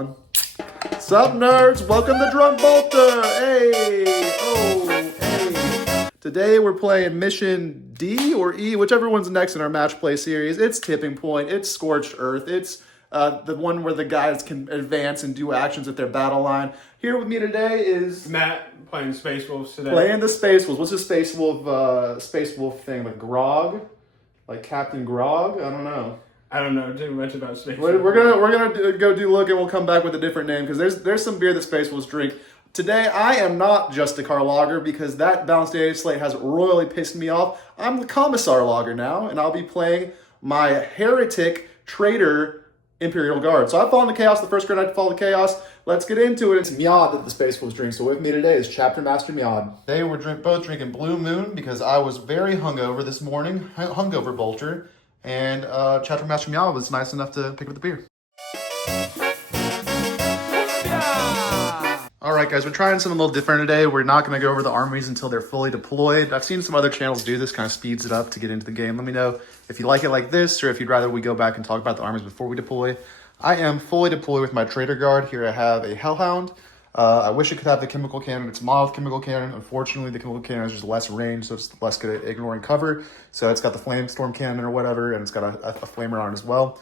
Sup nerds, welcome to Drum Bolter. Hey, oh, hey. Today we're playing mission D or E, whichever one's next in our match play series. It's Tipping Point, it's Scorched Earth, it's the one where the guys can advance and do actions at their battle line. Here with me today is Matt playing Space Wolves today. Playing the Space Wolves. What's the Space Wolf thing? Like Grog? Like Captain Grog? I don't know. I don't know too much about Space Wolves. We're gonna go do look, and we'll come back with a different name because there's some beer that Space Wolves drink. Today I am not Justicar Lager because that balanced age slate has royally pissed me off. I'm the Commissar Lager now, and I'll be playing my heretic traitor Imperial Guard. So I've fallen to chaos the first grade night to fall to chaos. Let's get into it. It's Meowd that the Space Wolves drink. So with me today is Chapter Master Meowd. Today we're both drinking Blue Moon because I was very hungover this morning, hungover bolter, and Chapter Master Meowd was nice enough to pick up the beer. All right, guys, we're trying something a little different today. We're not going to go over the armies until they're fully deployed. I've seen some other channels do this, kind of speeds it up to get into the game. Let me know if you like it like this or if you'd rather we go back and talk about the armies before we deploy. I am fully deployed with my Traitor Guard. Here I have a Hellhound. I wish it could have the chemical cannon. It's modeled chemical cannon. Unfortunately, the chemical cannon has just less range, so it's less good at ignoring cover. So it's got the Flamestorm cannon or whatever, and it's got a flamer on it as well.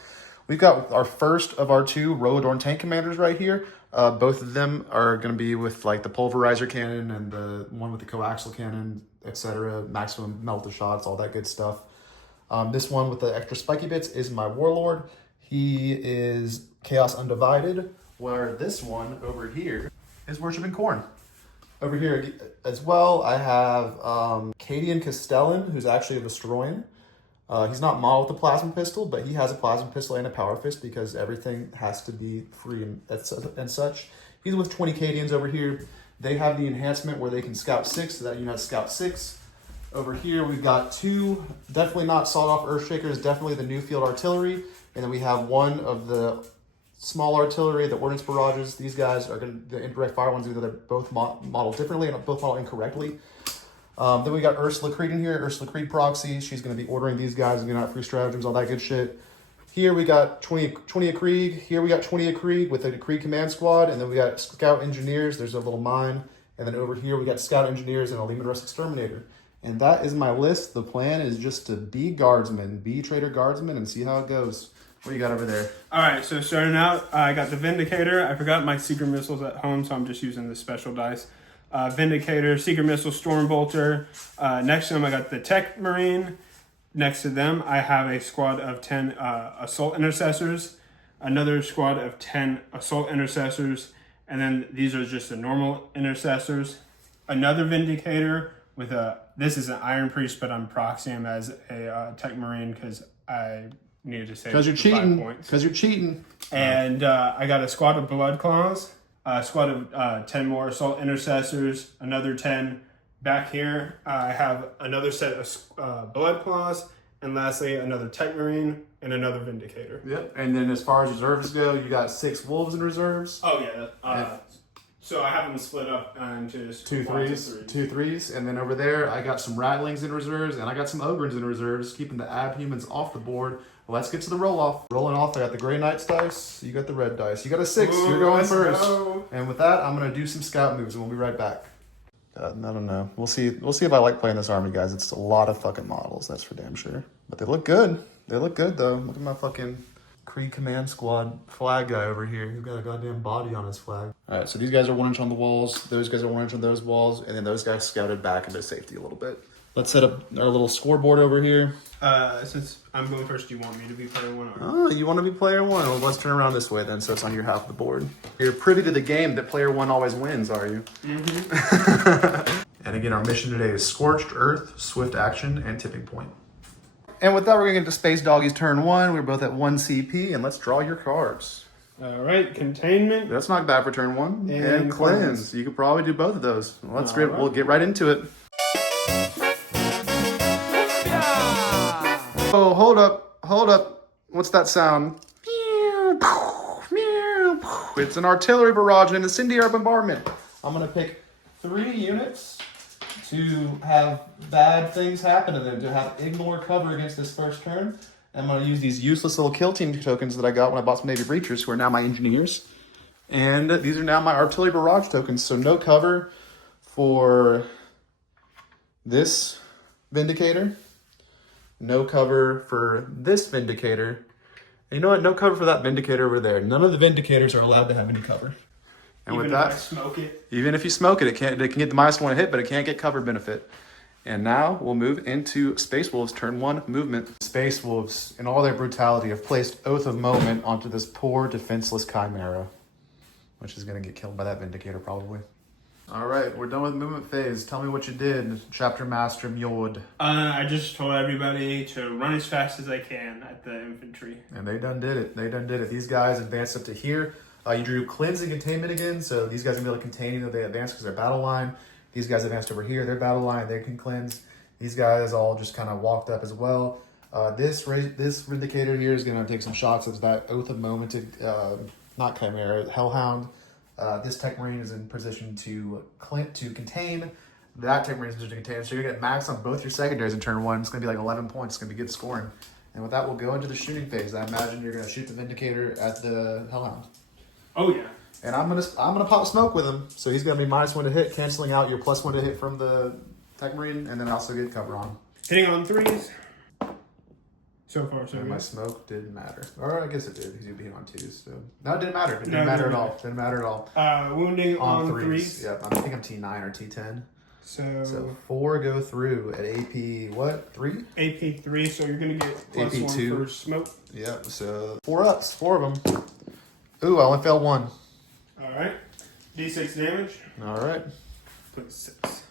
We've got our first of our two Roadorn tank commanders right here. Both of them are going to be with like the pulverizer cannon and the one with the coaxial cannon, etc. Maximum melt shots, all that good stuff. This one with the extra spiky bits is my Warlord. He is Chaos Undivided, where this one over here is Worshipping Corn. Over here as well, I have Cadian Castellan, who's actually a Destroyan. He's not modeled with a plasma pistol, but he has a plasma pistol and a power fist because everything has to be free and such. He's with 20 Cadians over here. They have the enhancement where they can scout 6, so that unit scout 6. Over here, we've got two, definitely not sawed-off Earthshakers, definitely the new field artillery. And then we have one of the small artillery, the ordnance barrages. These guys are going to, the indirect fire ones, either they're both modeled differently and both modeled incorrectly. Then we got Ursula Creed in here, Ursula Creed proxy. She's going to be ordering these guys, giving out free stratagems, all that good shit. Here we got 20 a Krieg. Here we got 20 a Krieg with a Krieg command squad. And then we got Scout Engineers. There's a little mine. And then over here we got Scout Engineers and a Lehman Russ Exterminator. And that is my list. The plan is just to be guardsman, be Traitor Guardsman, and see how it goes. What do you got over there? All right, so starting out, I got the Vindicator. I forgot my Secret Missiles at home, so I'm just using the special dice. Vindicator, Secret Missile, Stormbolter. Next to them, I got the Tech Marine. Next to them, I have a squad of 10 Assault Intercessors, another squad of 10 Assault Intercessors, and then these are just the normal Intercessors. Another Vindicator with this is an Iron Priest, but I'm proxying him as a Tech Marine because I needed to save because you're cheating. 5 points. Because you're cheating. And I got a squad of Blood Claws. A squad of 10 more Assault Intercessors, another 10 back here. I have another set of Blood Claws, and lastly, another Tech Marine and another Vindicator. Yep. And then as far as reserves go, you got 6 Wolves in reserves. Oh, yeah. So I have them split up into just 2 threes. And then over there, I got some Rattlings in reserves, and I got some Ogrins in reserves, keeping the Abhumans off the board. Well, let's get to the roll-off. Rolling off, I got the Grey Knights dice. You got the red dice. You got a 6. Ooh, you're going first. Go. And with that, I'm going to do some scout moves, and we'll be right back. I don't know. We'll see if I like playing this army, guys. It's a lot of fucking models, that's for damn sure. But they look good. They look good, though. Look at my fucking Krieg Command Squad flag guy over here. He's got a goddamn body on his flag. All right, so these guys are 1 inch on the walls. Those guys are 1 inch on those walls. And then those guys scouted back into safety a little bit. Let's set up our little scoreboard over here. Since I'm going first, do you want me to be player 1? Or? Oh, you want to be player 1? Well, let's turn around this way then, so it's on your half of the board. You're privy to the game that player 1 always wins, are you? Mm-hmm. And again, our mission today is Scorched Earth, Swift Action, and Tipping Point. And with that, we're going to get to Space Doggies turn 1. We're both at 1 CP, and let's draw your cards. All right, Containment. That's not bad for turn 1. And Cleanse. You could probably do both of those. Well, that's great. Right. We'll get right into it. Oh, hold up. What's that sound? It's an artillery barrage and an incendiary bombardment. I'm going to pick 3 units to have bad things happen to them, to have ignore cover against this first turn. I'm going to use these useless little kill team tokens that I got when I bought some Navy Breachers, who are now my engineers. And these are now my artillery barrage tokens. So no cover for this Vindicator. No cover for this Vindicator. And you know what? No cover for that Vindicator over there. None of the Vindicators are allowed to have any cover. And Even with if that, I smoke it. even if you smoke it, it can get the -1 hit, but it can't get cover benefit. And now we'll move into Space Wolves turn 1 movement. Space Wolves, in all their brutality, have placed Oath of Moment onto this poor defenseless Chimera, which is going to get killed by that Vindicator probably. All right, we're done with movement phase. Tell me what you did, Chapter Master Mjord. I just told everybody to run as fast as I can at the infantry. And they done did it. They done did it. These guys advanced up to here. You drew Cleanse and Containment again, so these guys are going to be able to contain even though they advanced because they're battle line. These guys advanced over here, their battle line, they can cleanse. These guys all just kind of walked up as well. This Vindicator here is going to take some shots of that Oath of Moment, not Chimera, Hellhound. This Tech Marine is in position to contain. That Tech Marine is in position to contain. So you're going to get max on both your secondaries in turn 1. It's going to be like 11 points. It's going to be good scoring. And with that, we'll go into the shooting phase. I imagine you're going to shoot the Vindicator at the Hellhound. Oh yeah. And I'm gonna pop smoke with him. So he's gonna be -1 to hit, canceling out your +1 to hit from the Tech Marine, and then also get cover on. Hitting on 3s. So far, so And good. my smoke didn't matter. Or I guess it did, because you'd be hit on 2s. So no, it didn't matter. It didn't matter at all. Didn't matter at all. Wounding on 3s. 3s. Yep, I think I'm T9 or T10. So 4 go through at AP, what? 3? AP 3, so you're going to get +1 AP2. for smoke. Yep, so 4 ups, 4 of them. Ooh, I only failed 1. Alright. D6 damage. Alright. Put 6.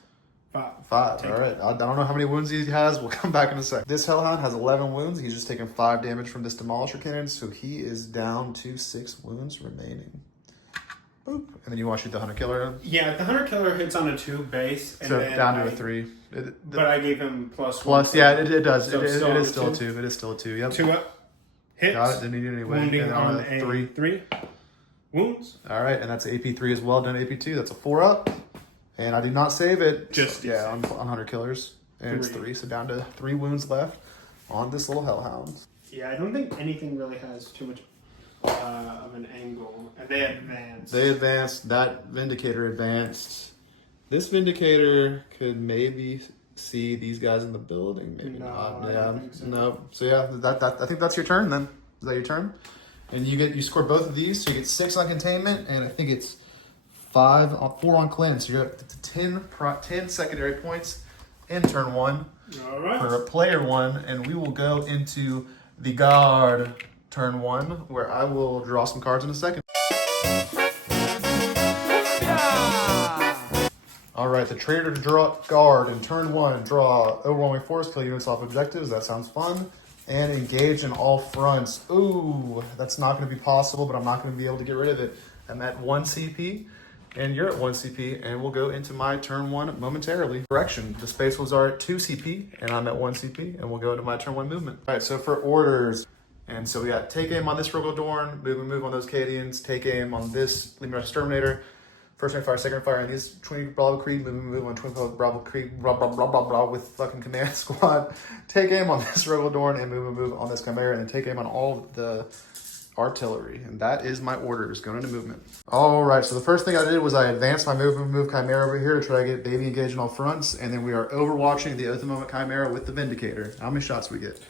5. 5, Take alright. I don't know how many wounds he has. We'll come back in a sec. This Hellhound has 11 wounds. He's just taken 5 damage from this Demolisher Cannon, so he is down to 6 wounds remaining. Boop. And then you want to shoot the Hunter Killer? Yeah, the Hunter Killer hits on a 2 base. And So then down to a 3. But I gave him +1. Plus, yeah, it does. So it still is on still a a 2. It is still a 2, yep. 2 up. Hits. Got it, didn't need it anyway. Wounding And then on a a 3. 3. Wounds. Alright, and that's AP3 as well, done AP2. That's a 4 up. And I did not save it. Just yeah, on Hunter Killers. And it's 3, so down to 3 wounds left on this little Hellhound. Yeah, I don't think anything really has too much of an angle. And they advance. They advanced. That Vindicator advanced. This Vindicator could maybe see these guys in the building. Maybe No, not. I Yeah. don't think so. No. So yeah, I think that's your turn then. Is that your turn? And you score both of these, so you get 6 on containment, and I think it's 4 on cleanse. So you're up to 10 secondary points in turn 1 Alright. for player 1, and we will go into the guard turn 1, where I will draw some cards in a second. Alright, the Traitor to draw guard in turn 1. Draw overwhelming force, kill units off objectives. That sounds fun. And engage in all fronts. Ooh, that's not going to be possible, but I'm not going to be able to get rid of it. I'm at 1 CP, and you're at 1 CP, and we'll go into my turn 1 momentarily. Correction, the Space Wolves are at 2 CP, and I'm at 1 CP, and we'll go into my turn 1 movement. Alright, so for orders, and so we got take aim on this Rogodorn, move on those Cadians, take aim on this Lemur Exterminator, first rank fire, second rank fire, and these 20 Bravo Creed, move on 20 Bravo Creed, blah, blah, blah, blah, blah, with fucking command squad. Take aim on this Rogodorn and move on this Chimera, and then take aim on all the artillery. And that is my orders going into movement. All right, so the first thing I did was I advanced my move Chimera over here to try to get baby engaged on all fronts, and then we are overwatching the Oath of Moment Chimera with the Vindicator. How many shots we get?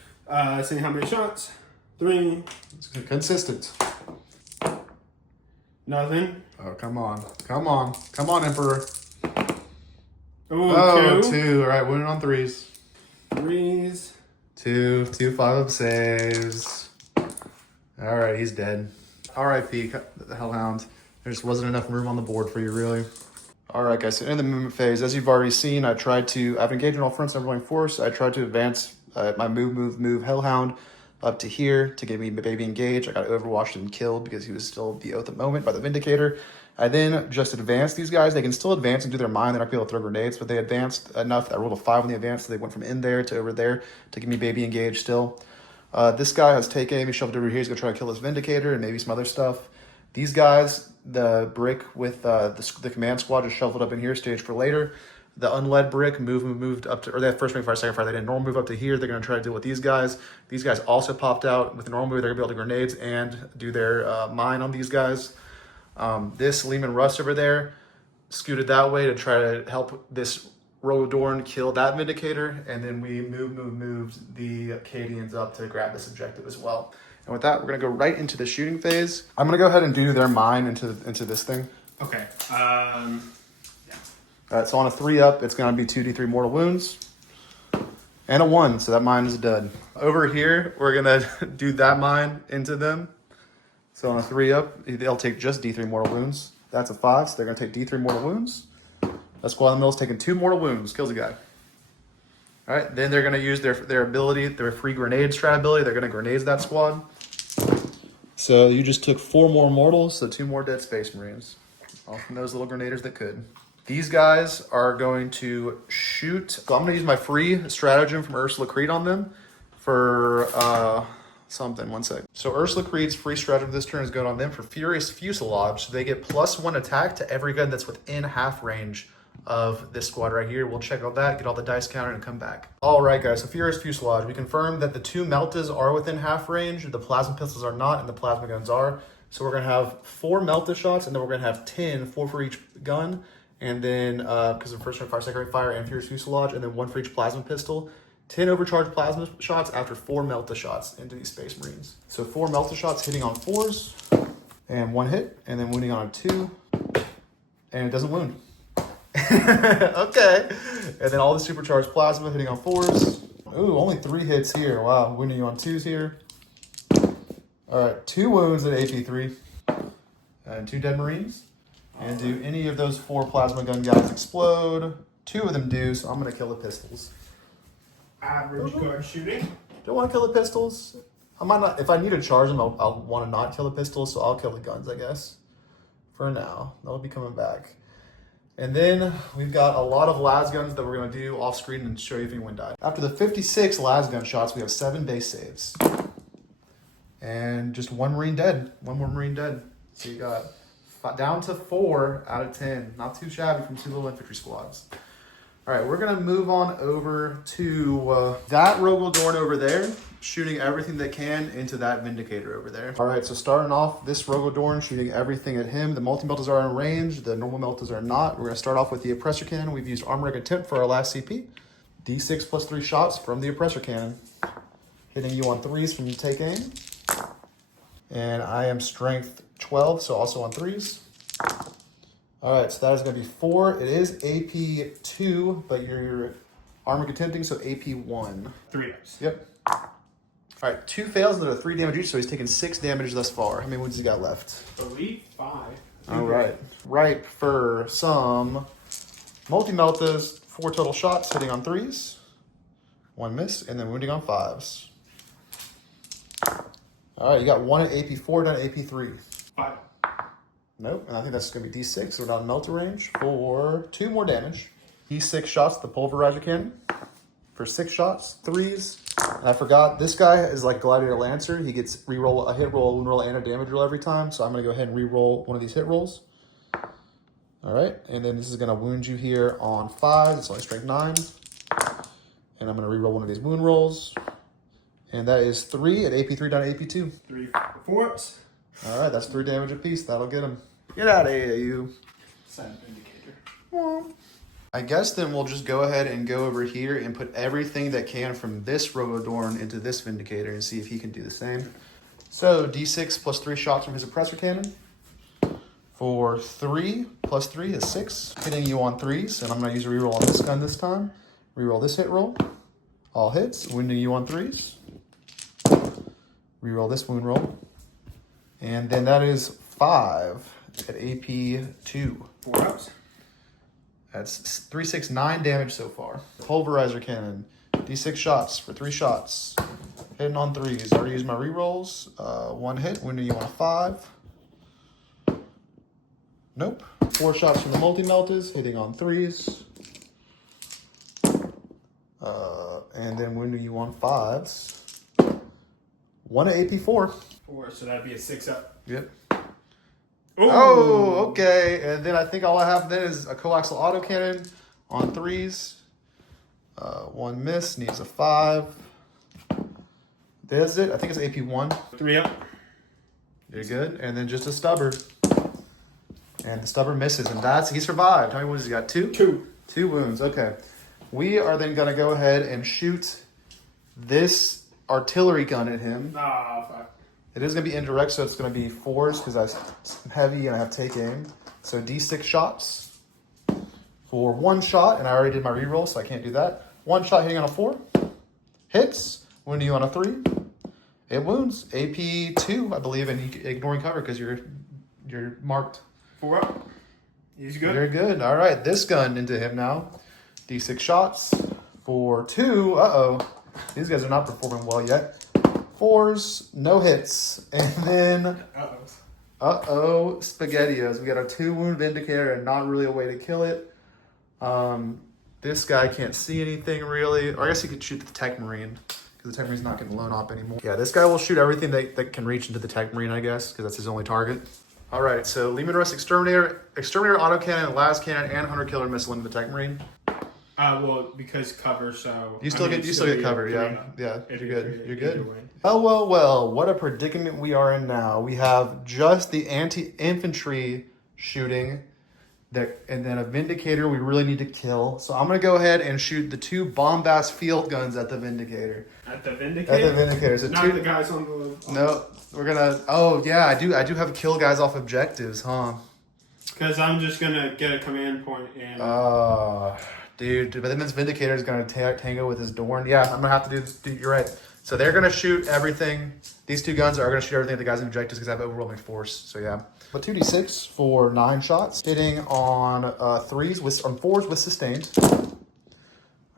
Seeing how many shots? 3. It's consistent. Nothing. Oh, come on. Come on. Come on, Emperor. Ooh, Oh, 2. 2. All right, winning on 3s. 3s. 2 5-up saves. All right, he's dead. R.I.P. the Hellhound. There just wasn't enough room on the board for you, really. All right, guys, so in the movement phase, as you've already seen, I've engaged in all fronts of overwhelming force. I tried to advance my move Hellhound up to here to get me baby engaged. I got overwatched and killed because he was still the Oath of Moment by the Vindicator. I then just advanced these guys. They can still advance and do their mine. They're not going to be able to throw grenades, but they advanced enough. I rolled a 5 on the advance, so they went from in there to over there to get me baby engaged still. This guy has take aim. He shoved over here. He's going to try to kill this Vindicator and maybe some other stuff. These guys, the brick with the command squad just shuffled up in here, stage for later. The unled brick moved up to, or they had first rank fire, second fire. They didn't normal move up to here. They're going to try to deal with these guys. These guys also popped out with the normal move. They're going to be able to grenades and do their mine on these guys. This Lehman Russ over there scooted that way to try to help this Rogodorn kill that Vindicator, and then we moved the Acadians up to grab this objective as well. And with that, we're gonna go right into the shooting phase. I'm gonna go ahead and do their mine into this thing. Okay. All right, so on a 3-up, it's gonna be 2d3 mortal wounds. And a 1, so that mine is dead. Over here, we're gonna do that mine into them. So on a 3-up, they'll take just d3 mortal wounds. That's a 5, so they're gonna take d3 mortal wounds. That squad in the middle is taking 2 mortal wounds, kills a guy. All right, then they're gonna use their ability, their free grenade strat ability. They're gonna grenade that squad. So you just took 4 more mortals, so 2 more dead Space Marines. Off from those little grenaders that could. These guys are going to shoot. So I'm going to use my free stratagem from Ursula Creed on them for something. One sec. So Ursula Creed's free stratagem this turn is going on them for Furious Fuselage. So they get +1 attack to every gun that's within half range of this squad right here. We'll check out that, get all the dice counter, and come back. All right, guys. So Furious Fuselage. We confirmed that the 2 Meltas are within half range. The plasma pistols are not, and the plasma guns are. So we're going to have 4 Melta shots, and then we're going to have 10, 4 for each gun. And then, because of first rate fire, second rate fire, and Furious Fuselage, and then 1 for each plasma pistol. 10 overcharged plasma shots after 4 Melta shots into these Space Marines. So 4 Melta shots hitting on 4s, and 1 hit, and then wounding on a 2, and it doesn't wound. Okay. And then all the supercharged plasma hitting on 4s. Ooh, only 3 hits here. Wow, wounding you on 2s here. All right, 2 wounds at AP3, and 2 dead Marines. And do any of those 4 plasma gun guys explode? 2 of them do, so I'm gonna kill the pistols. Average guard shooting. Don't want to kill the pistols. I might not. If I need to charge them, I'll want to not kill the pistols, so I'll kill the guns, I guess. For now, they'll be coming back. And then we've got a lot of las guns that we're gonna do off screen and show you if anyone died. After the 56 las gun shots, we have 7 base saves. And just 1 Marine dead. 1 more Marine dead. So you got down to 4 out of 10. Not too shabby from 2 little infantry squads. All right, we're going to move on over to that Rogodorn over there, shooting everything they can into that Vindicator over there. All right, so starting off, this Rogodorn shooting everything at him. The multi-meltas are in range. The normal meltas are not. We're going to start off with the Oppressor Cannon. We've used Armor Contempt for our last CP. D6 +3 shots from the Oppressor Cannon. Hitting you on 3s from you take aim. And I am strength 12, so also on 3s. All right, so that is going to be 4. It is AP2, but you're armor contempting, so AP1. 3 ups. Yep. All right, 2 fails that are 3 damage each, so he's taken 6 damage thus far. How many wounds he got left? Elite 5. All right. Ripe for some multi-meltas, 4 total shots, hitting on 3s. 1 miss, and then wounding on 5s. All right, you got 1 at AP4, down at AP3. 5. Nope, and I think that's going to be D6, so we're down Melta range for 2 more damage. D6 shots, the Pulverizer Cannon, for 6 shots, 3s. And I forgot, this guy is like Gladiator Lancer. He gets reroll a hit roll, a wound roll, and a damage roll every time, so I'm going to go ahead and reroll one of these hit rolls. All right, and then this is going to wound you here on 5. It's only strength 9. And I'm going to reroll one of these wound rolls. And that is 3 at AP3 down to AP2. 3 for 4s. All right, that's 3 damage apiece. That'll get him. Get out of here, you. Silent Vindicator. I guess then we'll just go ahead and go over here and put everything that can from this Rogodorn into this Vindicator and see if he can do the same. So D6 +3 shots from his Oppressor Cannon. For 3 + 3 is 6. Hitting you on 3s, and I'm going to use a reroll on this gun this time. Reroll this hit roll. All hits, wounding you on 3s. Reroll this wound roll. And then that is 5 at AP2. 4 ups. That's 3, 6, 9 damage so far. Pulverizer Cannon, D6 shots for 3 shots. Hitting on 3s. Already used my rerolls. 1 hit, wounding you on a 5. Nope. 4 shots from the multi-meltas, hitting on 3s. And then wounding you on 5s. 1 at AP4. 4, so that'd be a 6 up. Yep. Ooh. Oh, okay. And then I think all I have then is a coaxial autocannon on 3s. 1 miss, needs a 5. There's it. I think it's AP1. 3 up. You're good. And then just a stubber. And the stubborn misses, and he survived. How many wounds has he got? 2? 2. 2 wounds, okay. We are then going to go ahead and shoot this artillery gun at him. Ah, fuck. It is going to be indirect, so it's going to be 4s because I'm heavy and I have take aim. So D6 shots for 1 shot, and I already did my reroll, so I can't do that. 1 shot hitting on a 4. Hits. Wounding you on a 3. It wounds. AP 2, I believe, and ignoring cover because you're marked. 4 up. He's good. Very good. All right, this gun into him now. D6 shots for 2. Uh-oh. These guys are not performing well yet. 4s, no hits. And then, spaghettios. We got a 2-wound Vindicator and not really a way to kill it. This guy can't see anything really. Or I guess he could shoot the Tech Marine because the Tech Marine's not getting blown up anymore. Yeah, this guy will shoot everything that can reach into the Tech Marine, I guess, because that's his only target. All right, so Lehman Russ Exterminator, Autocannon, Las Cannon, and Hunter Killer Missile into the Tech Marine. Well, because cover, so you still get cover, yeah. You're good. You're good. Oh well. What a predicament we are in now. We have just the anti-infantry shooting, and then a Vindicator we really need to kill. So I'm gonna go ahead and shoot the 2 bombast field guns at the Vindicator. At the Vindicator. At the Vindicator. So not the guys on the. No, we're gonna. Oh yeah, I do have kill guys off objectives, huh? Because I'm just gonna get a command point and. Dude, but then this Vindicator is going to tango with his Dorn. Yeah, I'm going to have to do this. Dude, you're right. So they're going to shoot everything. These 2 guns are going to shoot everything at the guys in objectives because I have overwhelming force. So yeah. But 2d6 for 9 shots. Hitting on 4s with sustained.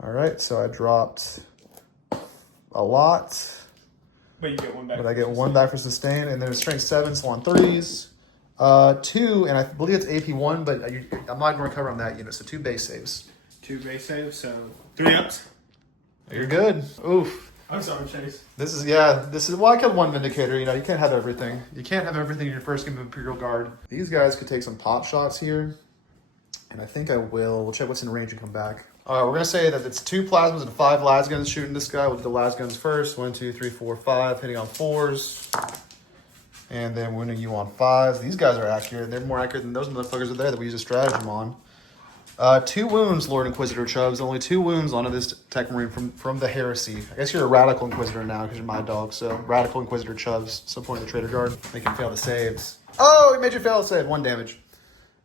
All right, so I dropped a lot. But you get 1 back. But I get 1 back for sustained. And then it's strength 7, so on 3s. 2, and I believe it's AP 1, but I'm not going to recover on that unit. So 2 base saves. 2 base saves, so 3 ups. You're good. Oof. I'm sorry, Chase. This is well, I killed 1 Vindicator. You know, you can't have everything. You can't have everything in your first game of Imperial Guard. These guys could take some pop shots here. And I think I will. We'll check what's in range and come back. All right, we're going to say that it's 2 plasmas and 5 las guns shooting this guy. We'll do the las guns first. 1, 2, 3, 4, 5. Hitting on 4s. And then wounding you on 5s. These guys are accurate. They're more accurate than those motherfuckers are there that we use a stratagem on. 2 wounds, Lord Inquisitor Chubbs. Only 2 wounds onto this Tech Marine from the Heresy. I guess you're a Radical Inquisitor now because you're my dog. So Radical Inquisitor Chubbs. Some point in the Traitor Guard. Make him fail the saves. Oh, he made you fail the save. 1 damage.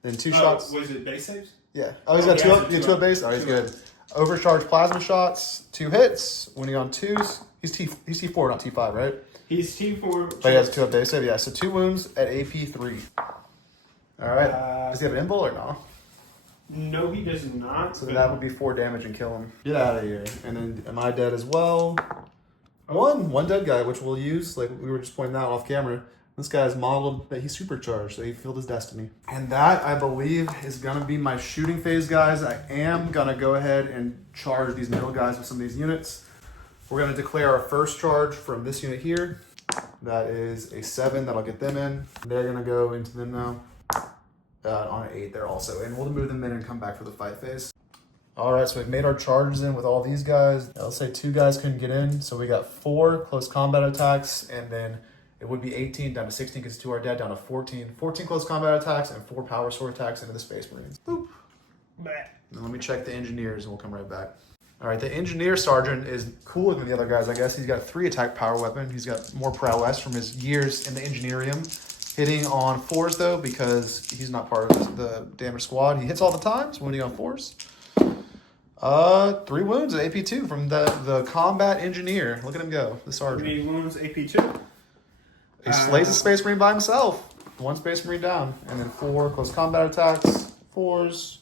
Then 2 shots. Was it base saves? Yeah. Oh, he's got 2 up. 2 up base. Oh, he's good. Overcharged plasma shots. 2 hits. Winning on 2s. He's T4, not T5, right? He's T4. But he has a 2 up base save. Yeah. So 2 wounds at AP 3. All right. Does he have an invul or no? No, he does not. So that would be 4 damage and kill him. Get out of here. And then am I dead as well? 1 dead guy, which we'll use, like we were just pointing out off camera. This guy's modeled that he's supercharged, so he filled his destiny. And that, I believe, is going to be my shooting phase, guys. I am going to go ahead and charge these middle guys with some of these units. We're going to declare our first charge from this unit here. That is a 7. That'll get them in. They're going to go into them now. On an 8 there also. And we'll move them in and come back for the fight phase. All right, so we've made our charges in with all these guys. Let's say 2 guys couldn't get in. So we got 4 close combat attacks, and then it would be 18 down to 16 because 2 are dead, down to 14. 14 close combat attacks and 4 power sword attacks into the Space Marines. Boop. And let me check the engineers and we'll come right back. All right, the engineer sergeant is cooler than the other guys, I guess. He's got 3 attack power weapon. He's got more prowess from his years in the engineerium. Hitting on 4s though, because he's not part of the damage squad. He hits all the time, so wounding on 4s. 3 wounds at AP2 from the combat engineer. Look at him go, the sergeant. 3 wounds, AP2. He slays a Space Marine by himself. 1 Space Marine down. And then 4 close combat attacks, 4s,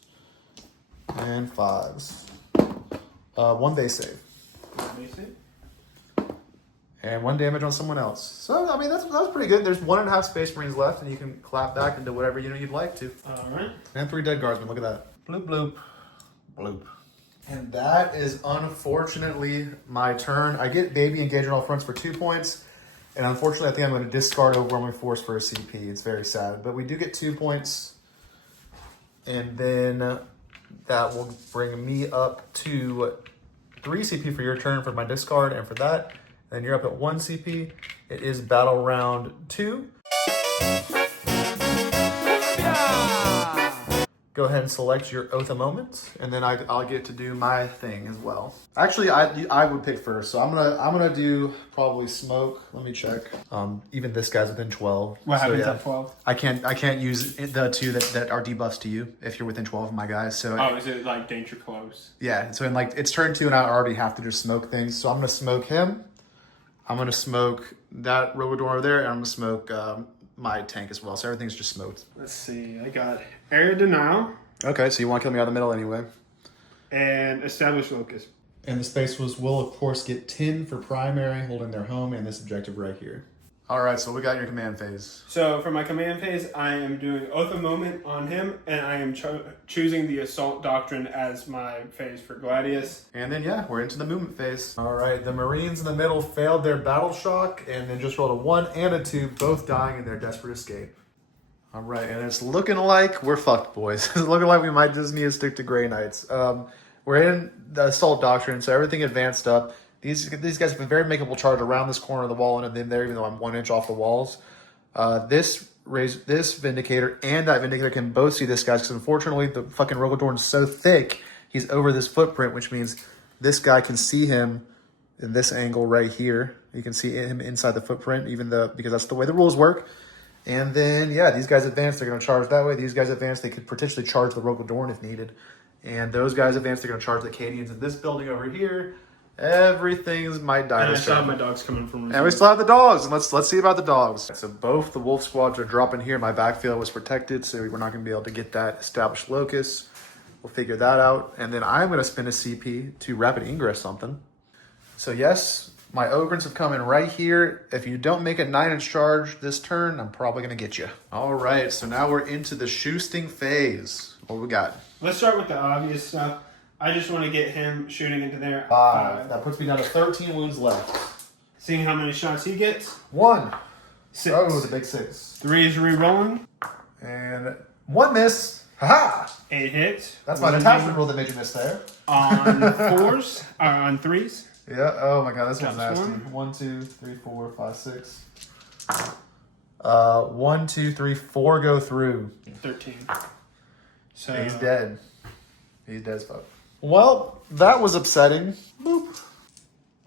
and 5s. 1 base save. Base save. And 1 damage on someone else. So, I mean, that was pretty good. There's 1.5 Space Marines left, and you can clap back into whatever unit you'd like to. All right. And 3 dead guardsmen. Look at that. Bloop, bloop, bloop. And that is unfortunately my turn. I get Baby engaged on all fronts for 2 points. And unfortunately, I think I'm going to discard Overwhelming Force for a CP. It's very sad. But we do get 2 points. And then that will bring me up to 3 CP for your turn for my discard and for that. Then you're up at 1 CP. It is battle round 2. Yeah! go ahead and select your Oath a Moment, and then I'll get to do my thing as well. Actually, I would pick first, so I'm gonna do probably smoke. Let me check. Even this guy's within 12. What happens yeah. at 12? I can't use the two that are debuffs to you if you're within 12 of my guys. So Is it like danger close? yeah. So in like it's turn 2, and I already have to just smoke things. So I'm gonna smoke him. I'm gonna smoke that Rogodor over there, and I'm gonna smoke my tank as well. So everything's just smoked. Let's see. I got Area Denial. Okay, so you want to kill me out of the middle anyway. And Establish Locus. And the space will of course get 10 for primary, holding their home, and this objective right here. All right, so we got your command phase. So for my command phase, I am doing Oath of Moment on him, and I am choosing the Assault Doctrine as my phase for Gladius. And then, yeah, we're into the movement phase. All right, the Marines in the middle failed their battle shock, and then just rolled a 1 and a 2, both dying in their desperate escape. All right, and it's looking like we're fucked, boys. It's looking like we might just need to stick to Grey Knights. We're in the Assault Doctrine, so everything advanced up. These guys have a very makeable charge around this corner of the wall and then there, even though I'm 1 inch off the walls. This Vindicator and that Vindicator can both see this guy, because unfortunately the fucking Rogodorn's so thick, he's over this footprint, which means this guy can see him in this angle right here. You can see him inside the footprint, because that's the way the rules work. And then, yeah, these guys advance, they're going to charge that way. These guys advance, they could potentially charge the Rogodorn if needed. And those guys advance, they're going to charge the Acadians in this building over here. Everything's might die. And I still have my dogs coming from reserve. And we still have the dogs. And let's see about the dogs. So both the wolf squads are dropping here. My backfield was protected, so we're not going to be able to get that established locus. We'll figure that out. And then I'm going to spend a CP to rapid ingress something. So yes, my Ogrins have come in right here. If you don't make a 9-inch charge this turn, I'm probably going to get you. All right, so now we're into the shoosting phase. What we got? Let's start with the obvious stuff. I just want to get him shooting into there. 5. That puts me down to 13 wounds left. Seeing how many shots he gets. 1. 6. Oh, the big 6. 3 is re-rolling. And 1 miss. Haha! 8 hits. That's my detachment roll that made you miss there. On 4s, or on 3s. Yeah, oh my god, this one's That's nasty. one. 1, 2, 3, 4, 5, 6. 1, 2, 3, 4 go through. 13. So He's dead. He's dead as fuck. Well, that was upsetting. Boop.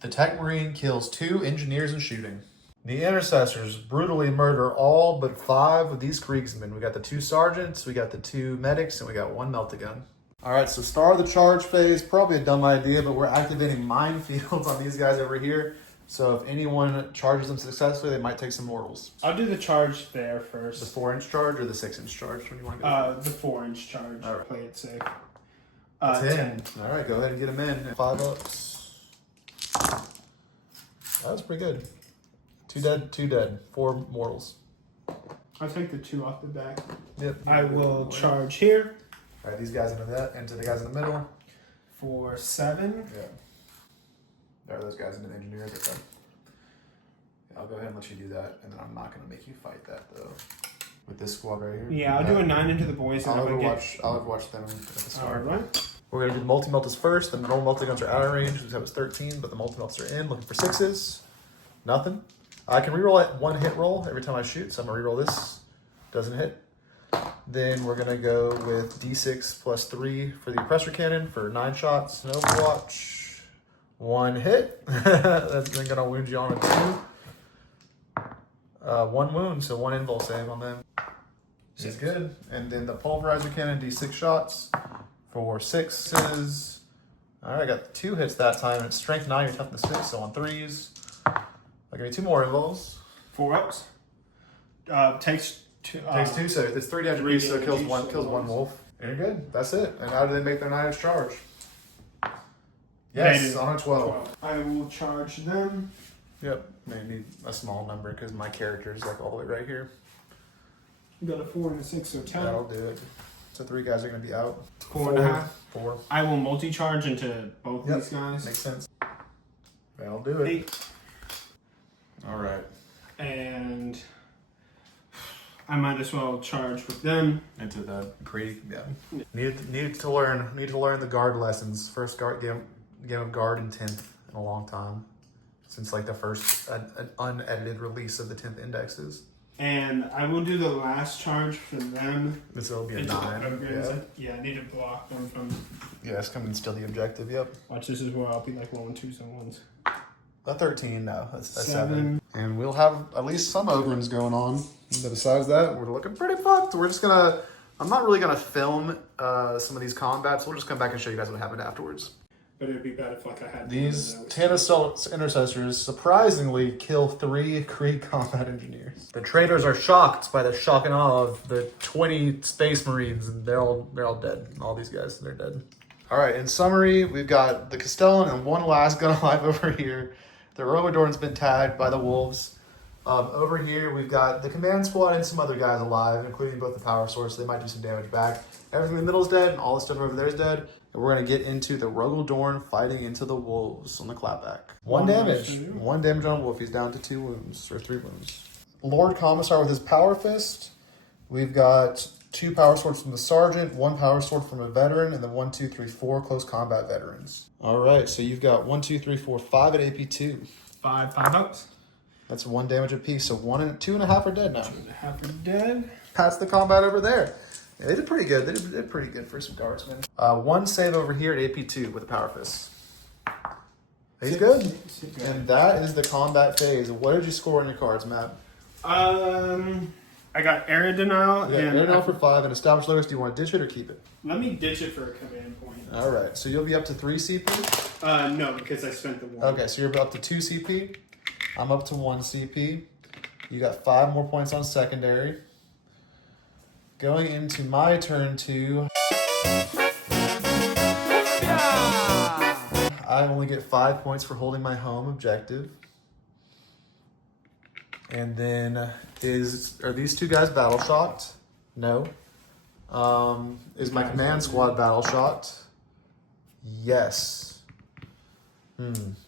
The Tech Marine kills 2 engineers in shooting. The Intercessors brutally murder all but 5 of these Kriegsmen. We got the 2 sergeants, we got the 2 medics, and we got 1 melt-a-gun. All right, so start of the charge phase. Probably a dumb idea, but we're activating minefields on these guys over here. So if anyone charges them successfully, they might take some mortals. I'll do the charge there first. The 4-inch charge or the 6-inch charge? When you want to go? The 4-inch charge. All right. Play it safe. 10. All right, go ahead and get them in. 5 ups. That was pretty good. 2 dead, 2 dead. 4 mortals. I'll take the 2 off the back. Yep. I will charge here. All right, these guys into the guys in the middle. For 7. Yeah. There are those guys into the engineers. Okay. Yeah, I'll go ahead and let you do that, and then I'm not going to make you fight that, though. With this squad right here. Yeah, I'll do a 9 into the boys. I'll overwatch them at the start. All right. We're going to do the multi-meltas first. The normal multi-guns are out of range. We have is 13, but the multi-meltas are in. Looking for 6s. Nothing. I can reroll at 1 hit roll every time I shoot, so I'm going to reroll this. Doesn't hit. Then we're going to go with D6 plus 3 for the oppressor cannon for 9 shots in Overwatch. 1 hit. That's then going to wound you on a 2. 1 wound, so 1 invul save on them. Is good. And then the pulverizer cannon, D6 shots for 6s. All right, I got 2 hits that time, and it's strength 9, your toughness 6, so on 3s. I'll give you 2 more invuls. 4 ups. Takes 2. Takes 2, so it's 3 damage apiece, so it kills one wolf. And you're good. That's it. And how do they make their 9-inch charge? Yes, on a 12. I will charge them. Yep. They need a small number because my character is like all the way right here. You got a 4 and a 6, so 10. That'll do it. So 3 guys are going to be out. 4.5. 4. I will multi-charge into both these guys. Makes sense. That'll do it. 8. All right. And I might as well charge with them. Into the yeah. Needed to learn the guard lessons. First game of guard in 10th in a long time. Since like the first an unedited release of the 10th indexes. And I will do the last charge for them. This will be a Into the 9. ogres. Yeah, I need to block them from. Yeah, it's coming and steal the objective. Yep. Watch, this is where I'll be like rolling 2s and 1s. A 13, no. That's 7. 7. And we'll have at least some ogrins going on. But besides that, we're looking pretty fucked. We're just gonna, I'm not really gonna film some of these combats. We'll just come back and show you guys what happened afterwards. But it would be bad if like I had These Tank Nutz intercessors surprisingly kill 3 Krieg combat engineers. The traitors are shocked by the shock and awe of the 20 space marines, and they're all dead. All these guys, they're dead. All right, in summary, we've got the Castellan and one last gun alive over here. The Romadorn's been tagged by the wolves. Over here, we've got the command squad and some other guys alive, including both the power source. So they might do some damage back. Everything in the middle is dead, and all the stuff over there is dead. And we're going to get into the Rogadorn fighting into the wolves on the clapback. 1 damage. 1 damage on a wolf. He's down to 2 wounds, or 3 wounds. Lord Commissar with his power fist. We've got 2 power swords from the sergeant, 1 power sword from a veteran, and then 1, 2, 3, 4 close combat veterans. All right, so you've got 1, 2, 3, 4, 5 at AP2. 5 ups. That's 1 damage apiece. So 1 and 2.5 are dead now. 2.5 are dead. That's the combat over there. Yeah, they did pretty good. They did pretty good for some guardsmen. 1 save over here at AP2 with a power fist. He's good. And that is the combat phase. What did you score on your cards, Matt? I got area denial. And area denial for 5 and established logos. Do you want to ditch it or keep it? Let me ditch it for a command point. All right. So you'll be up to 3 CP? No, because I spent the 1. Okay, so you're up to 2 CP. I'm up to 1 CP. You got 5 more points on secondary. Going into my turn 2. I only get 5 points for holding my home objective. And then are these 2 guys battle shocked? No. Is my command squad battle shocked? Yes.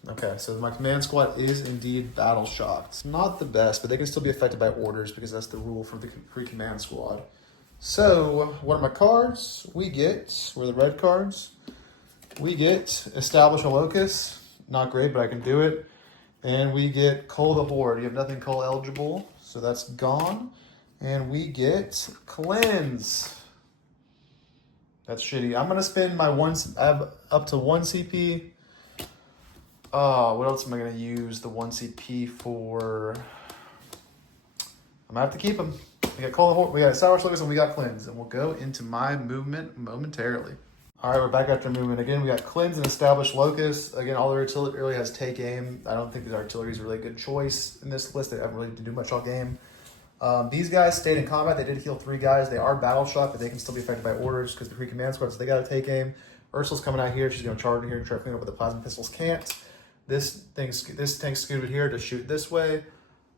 Okay, so my command squad is indeed battle shocked. Not the best, but they can still be affected by orders because that's the rule for the pre-command squad. So, what are my cards? Where are the red cards? We get Establish a Locus. Not great, but I can do it. And we get Cull the Horde. You have nothing Cull eligible, so that's gone. And we get Cleanse. That's shitty. I'm going to spend my I have up to 1 CP. What else am I going to use the 1 CP for? I'm going to have to keep them. We got Cull the Horde, we got Establish Locus, and we got Cleanse. And we'll go into my movement momentarily. All right, we're back after movement. Again, we got Cleanse and Establish Locus. Again, all their artillery really has take aim. I don't think the artillery is a really good choice in this list. They haven't really to do much all game. These guys stayed in combat. They did heal 3 guys. They are battle shocked, but they can still be affected by orders because the pre-command squad, so they got to take aim. Ursula's coming out here. She's going to charge in here and try to clean up with the plasma pistols. Can't. This tank's scooted here to shoot this way.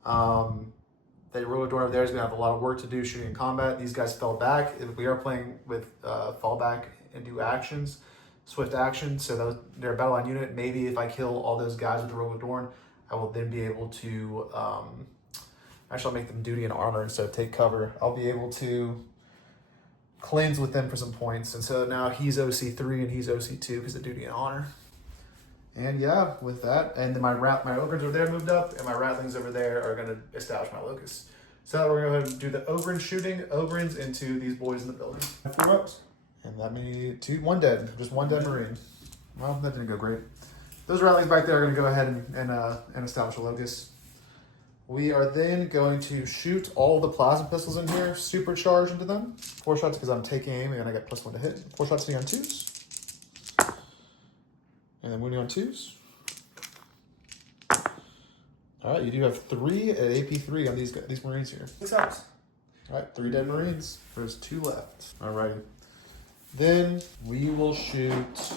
The Rogador over there is going to have a lot of work to do shooting in combat. These guys fell back. If we are playing with fall back and do actions, swift action, so they're a battle line unit. Maybe if I kill all those guys with the Rogadorn, I will then be able to, actually I'll make them duty and armor instead of take cover. I'll be able to cleanse with them for some points. And so now he's OC3 and he's OC2 because of duty and honor. And yeah, with that, and then my Ogrins over there moved up, and my Ratlings over there are going to establish my Locus. So we're going to do the Ogrin shooting Ogrins into these boys in the building. 4 ups. And let me, 1 dead, just 1 dead Marine. Well, that didn't go great. Those Ratlings back there are going to go ahead and establish a Locus. We are then going to shoot all the plasma pistols in here, supercharge into them. 4 shots because I'm taking aim, and I get +1 to hit. 4 shots hitting on 2s. And then wounding on 2s. All right, you do have 3 at AP3 on these Marines here. 6 ups. All right, 3 dead Marines. There's 2 left. All right. Then we will shoot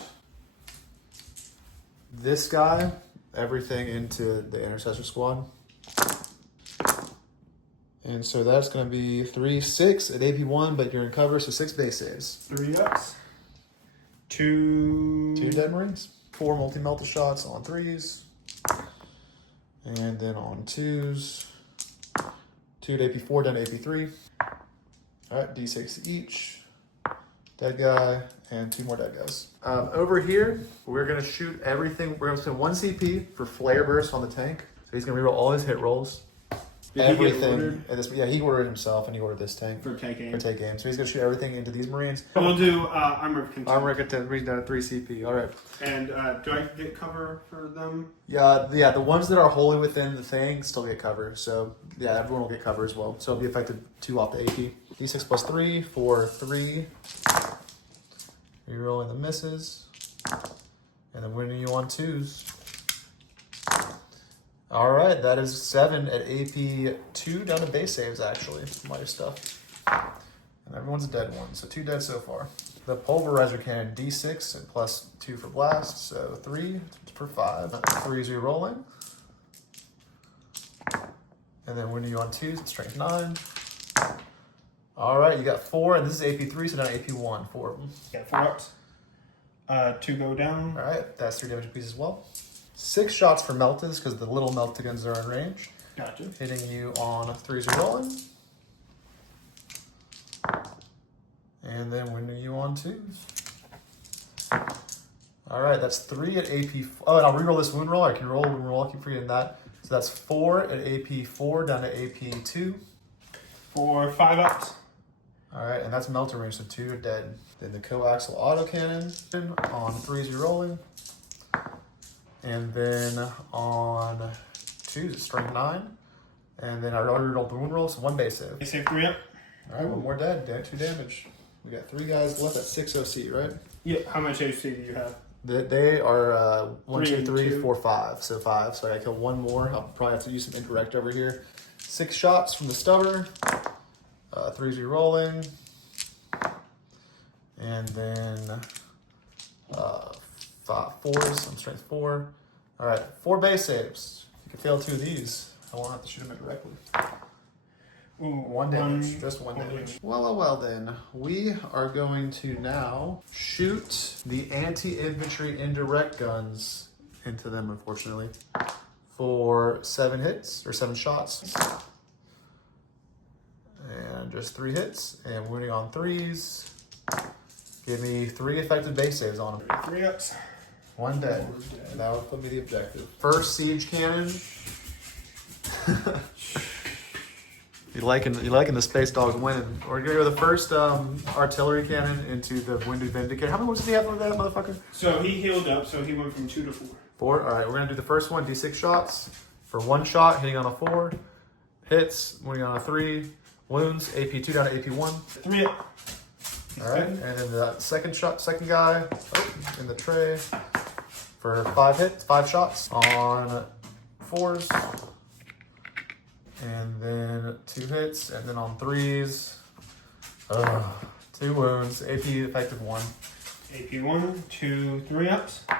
this guy, everything into the Intercessor Squad. And so that's going to be 3, 6 at AP1, but you're in cover, so 6 base saves. 3 ups. 2 dead Marines. 4 multi-melta shots on 3s. And then on 2s. 2 to AP4, down to AP3. All right, D6 each. Dead guy, and 2 more dead guys. Over here, we're going to shoot everything. We're going to spend 1 CP for Flare Burst on the tank. So he's going to reroll all his hit rolls. Did he get everything. ordered? Yeah, he ordered himself, and he ordered this tank For take aim. for take aim. So he's gonna shoot everything into these Marines. We'll do armor of contempt. Armor content, reach down to 3 CP. All right. And do I get cover for them? Yeah, the ones that are wholly within the thing still get cover. So yeah, everyone will get cover as well. So it'll be affected 2 off the AP. D6 plus 3 for 3. Rerolling the misses, and then winning you on 2s. All right, that is 7 at AP 2 down to base saves actually. Minor stuff, and everyone's a dead one. So 2 dead so far. The pulverizer cannon D6 and plus 2 for blast, so 3 for 5. 3s rerolling, and then winning you on 2s at strength 9. All right, you got 4, and this is AP 3, so now AP 1, 4 of them. Yeah, 4 ups. 2 go down. All right, that's 3 damage apiece as well. 6 shots for meltas because the little meltagons are in range. Gotcha. Hitting you on 3s rolling. And then winning you on 2s. All right, that's 3 at AP. Oh, and I'll reroll this wound roll. I can roll wound roll. I'll keep forgetting that. So that's 4 at AP 4 down to AP 2. For 5 ups. All right, and that's melter range, so 2 are dead. Then the coaxial autocannon on 3s you're rolling. And then on 2s it's strength 9. And then I already rolled the wound roll, so 1 base save. Base save 3 up. All right, 1 more dead, 2 damage. We got 3 guys left at 6 OC, right? Yeah, how much HP do you have? They are 1, 2, 3, 2. 4, 5. So 5. So I gotta kill 1 more. I'll probably have to use some indirect over here. 6 shots from the stubber. 3s rolling. And then 4s. I'm strength 4. All right, 4 base saves. If you can fail 2 of these, I won't have to shoot them directly. Ooh, 1 damage, just 1 damage. Well, then. We are going to now shoot the anti-infantry indirect guns into them, unfortunately, for 7 hits, or 7 shots. And just 3 hits, and wounding on 3s. Give me 3 effective base saves on them. 3 ups. 1 dead. And that would put me the objective. First siege cannon. You liking the space dogs winning? We're gonna go the first artillery cannon into the wounded vindicator. How many wounds did he have on that motherfucker? So he healed up, so he went from 2 to 4. 4. All right, we're gonna do the first one. D6 shots for 1 shot, hitting on a 4, hits, wounding on a 3, wounds. AP 2 down to AP 1. 3 up. All right, and then the second guy in the tray for 5 hits, 5 shots on 4s. And then 2 hits, and then on 3s, 2 wounds, AP effective 1. AP 1, 2, 3 ups. All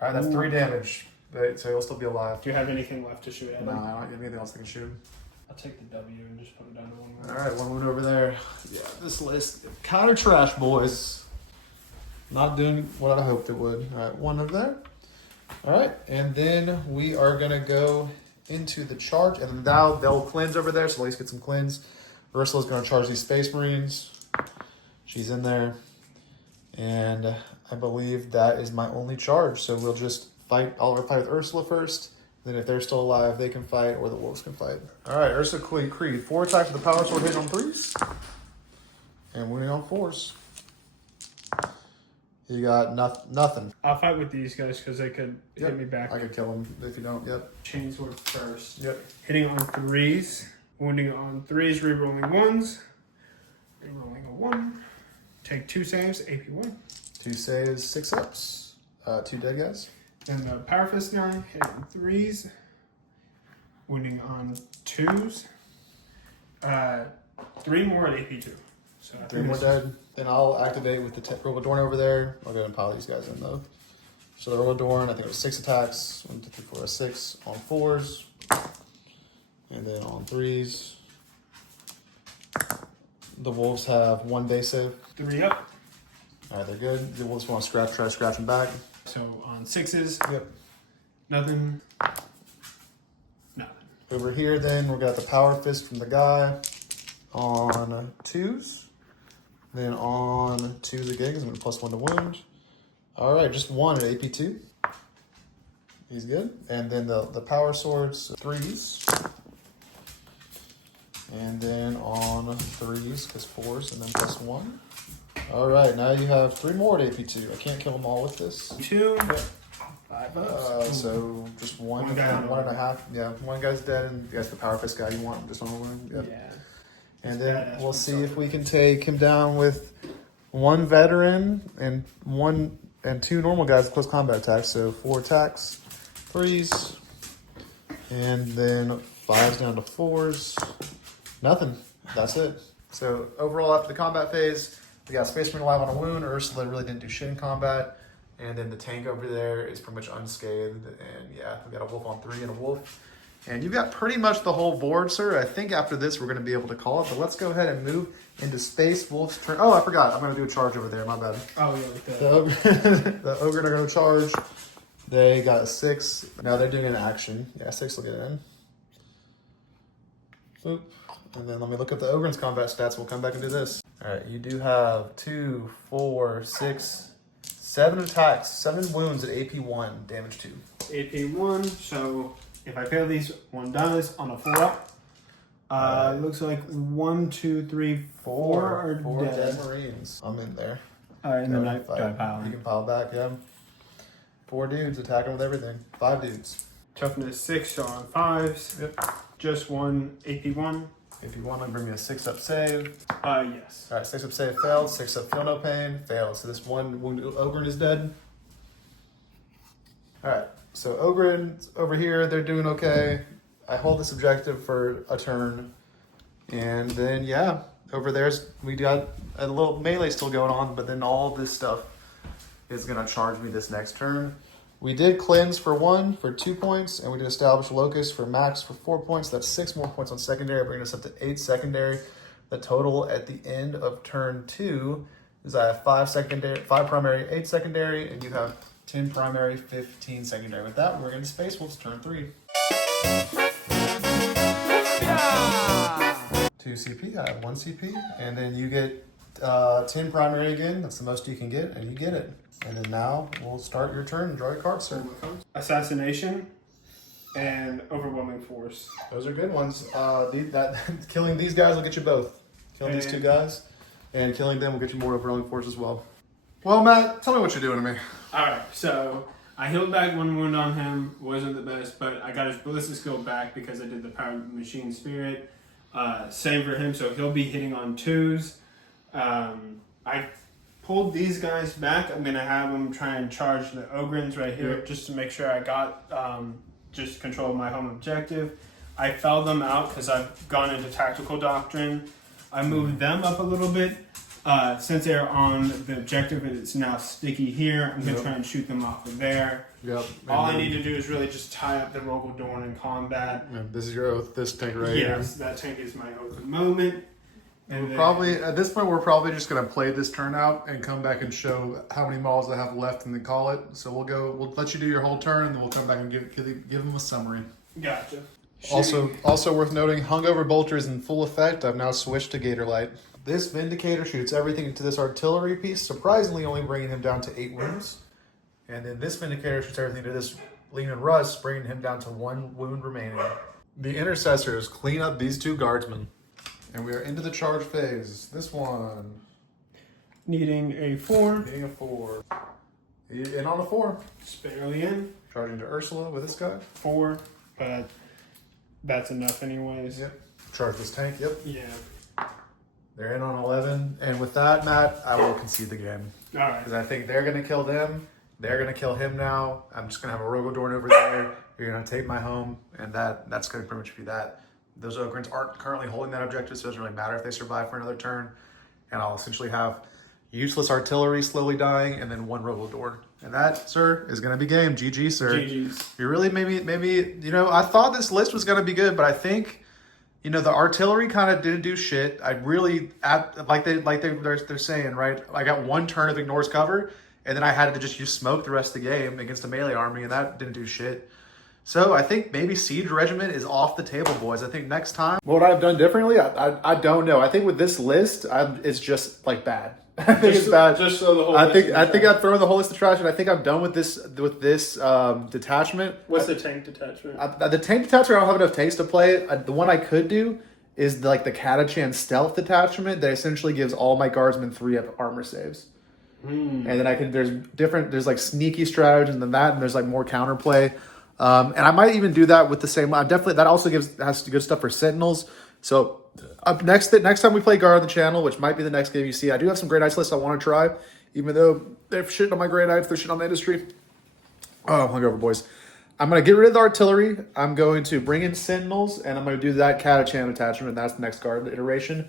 right, that's 3 damage, so he'll still be alive. Do you have anything left to shoot at him? No, I don't have anything else that can shoot him. I'll take the W and just put it down to 1 more. All right, 1 wound over there. Yeah, this list, counter trash, boys. Not doing what I hoped it would. All right, 1 over there. All right, and then we are going to go into the charge, and now they'll cleanse over there, so at least get some cleanse. Ursula's going to charge these Space Marines. She's in there, and I believe that is my only charge. So we'll just fight. I'll fight with Ursula first. Then if they're still alive, they can fight, or the wolves can fight. All right, Ursula Creed. 4 attacks with the power sword, hitting on 3s, and wounding on 4s. You got nothing. I'll fight with these guys because they could hit me back. I could kill them if you don't. Yep. Chainsword first. Yep. Hitting on 3s. Wounding on 3s, rerolling 1s. Rerolling a 1. Take 2 saves, AP 1. 2 saves, 6 ups. 2 dead guys. Then the Power Fist guy, hitting 3s. Wounding on 2s. 3 more at AP 2. So 3 more dead. Then I'll activate with the Rogadorn over there. I'll go and pile these guys in though. So the Rogadorn, I think it was 6 attacks. 1, 2, 3, 4, 6 on 4s. And then on 3s. The wolves have 1 base save. 3 up. Alright, they're good. The wolves want to try to scratch them back. So on 6s. Yep. Nothing. Nothing. Over here then, we got the Power Fist from the guy on 2s. Then on 2s again, because I'm going to +1 to wound. All right, just 1 at AP 2. He's good. And then the Power Swords, 3s. And then on 3s, because 4s, and then +1. All right, now you have 3 more at AP2. I can't kill them all with this. 2. Yep. 5 bucks. So just one, One guy on one and a half. Yeah, one guy's dead, and you guys the power fist guy you want just on a wing. Yep. Yeah. And then we'll see if we can take him down with 1 veteran and 2 normal guys with close combat attacks. So 4 attacks, 3s, and then 5s down to 4s. Nothing. That's it. So overall, after the combat phase, we got Space Marine alive on a wound. Ursula really didn't do shit in combat. And then the tank over there is pretty much unscathed. And yeah, we got a wolf on 3 and a wolf. And you got pretty much the whole board, sir. I think after this, we're going to be able to call it. But let's go ahead and move into Space Wolf's turn. Oh, I forgot. I'm going to do a charge over there. My bad. Oh, yeah, with The ogre are going to charge. They got a 6. Now they're doing an action. Yeah, 6 will get in. Boop. And then let me look at the ogre's combat stats. We'll come back and do this. All right, you do have 2, 4, 6, 7 attacks, 7 wounds at AP1, damage 2. AP1, so if I fail these 1 dice on a 4-up, it looks like 1, 2, 3, 4 are dead. Marines. I'm in there. All right, and then I Five. pile You in. can pile back, yeah. 4 dudes attacking with everything. 5 dudes. Toughness 6, so on 5s. Yep. Just 1 AP1. If you want to bring me a 6-up save. Yes. All right, 6-up save failed. 6-up feel no pain failed. So this 1 wounded ogre is dead. All right, so ogre over here, they're doing okay. I hold this objective for a turn, and then yeah, over there's we got a little melee still going on, but then all this stuff is gonna charge me this next turn. We did cleanse for 1 for 2 points, and we did establish locus for max for 4 points. That's 6 more points on secondary, bringing us up to 8 secondary. The total at the end of turn 2 is I have 5 primary, 8 secondary, and you have 10 primary, 15 secondary. With that, we're going to Space Wolf's turn 3. 2 CP, I have 1 CP, and then you get 10 primary again. That's the most you can get, and you get it. And then now we'll start your turn and draw your card, sir. Assassination and overwhelming force. Those are good ones. Killing these guys will get you both. Killing these 2 guys, and killing them will get you more overwhelming force as well. Well, Matt, tell me what you're doing to me. All right, so I healed back 1 wound on him. Wasn't the best, but I got his ballistic skill back because I did the power machine spirit. Same for him, so he'll be hitting on 2s. I pulled these guys back. I'm gonna have them try and charge the ogrins right here, just to make sure I got just control of my home objective. I fell them out because I've gone into tactical doctrine. I moved them up a little bit. Since they're on the objective and it's now sticky here, I'm gonna try and shoot them off of there. Yep. All I need to do is really just tie up the Rogel Dorn in combat. And this is your oath, this tank right here. Yes, that tank is my oath of moment. And then, Probably at this point, we're probably just gonna play this turn out and come back and show how many models I have left and then call it. So we'll let you do your whole turn, and then we'll come back and give them a summary. Gotcha. Also worth noting, Hungover Bolter is in full effect. I've now switched to Gator Light. This Vindicator shoots everything into this artillery piece, surprisingly only bringing him down to 8 wounds. And then this Vindicator shoots everything into this Lean Russ, bringing him down to 1 wound remaining. The Intercessors clean up these 2 guardsmen. And we are into the charge phase. This one. Needing a 4. Hitting a 4. In on a 4. Just barely in. Charging to Ursula with this guy. 4, but that's enough anyways. Yep. Charge this tank, yep. Yeah. They're in on 11. And with that, Matt, I will concede the game. All right. Because I think they're going to kill them. They're going to kill him now. I'm just going to have a Rogel Dorn over there. You're going to take my home. And that's going to pretty much be that. Those Ogrins aren't currently holding that objective, so it doesn't really matter if they survive for another turn. And I'll essentially have useless artillery slowly dying, and then 1 Rogel Dorn. And that, sir, is going to be game. GG, sir. GG's. You really maybe, I thought this list was going to be good, but I think, the artillery kind of didn't do shit. I really, they're saying, right? I got 1 turn of ignores cover, and then I had to just use smoke the rest of the game against a melee army, and that didn't do shit. So I think maybe Siege Regiment is off the table, boys. I think next time, what I've done differently, I don't know. I think with this list, it's just like bad. I think it's bad. Just so the whole. I think I've thrown the whole list of trash, and I think I'm done with this detachment. What's the tank detachment? The tank detachment, I don't have enough tanks to play it. The one I could do is like the Catachan Stealth Detachment that essentially gives all my guardsmen 3-up armor saves. And then I can, there's like sneaky stratagems than that, and there's like more counterplay. And I might even do that with the same, definitely, that also has good stuff for Sentinels. So next time we play Guard on the channel, which might be the next game you see, I do have some Grey Knights lists I want to try, even though they're shitting on my Grey Knights, they're shitting on the industry. Oh, I'm hungover, boys. I'm going to get rid of the artillery. I'm going to bring in Sentinels, and I'm going to do that Catachan attachment, and that's the next Guard iteration.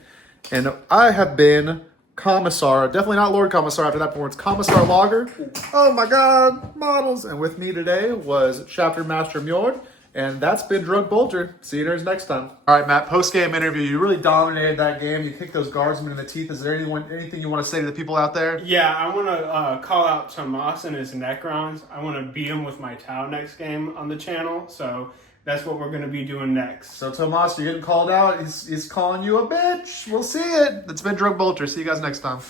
And I have been Commissar, definitely not Lord Commissar after that point, it's Commissar Lager. Oh my god, models. And with me today was Chapter Master Mjord, and that's been Drunk Bolter. See you guys next time. All right, Matt, post-game interview. You really dominated that game. You kicked those guardsmen in the teeth. Is there anything you want to say to the people out there? Yeah, I want to call out Tomas and his Necrons. I want to beat him with my Tau next game on the channel, so that's what we're going to be doing next. So, Tomas, you're getting called out. He's calling you a bitch. We'll see it. It's been Drunk Bolter. See you guys next time.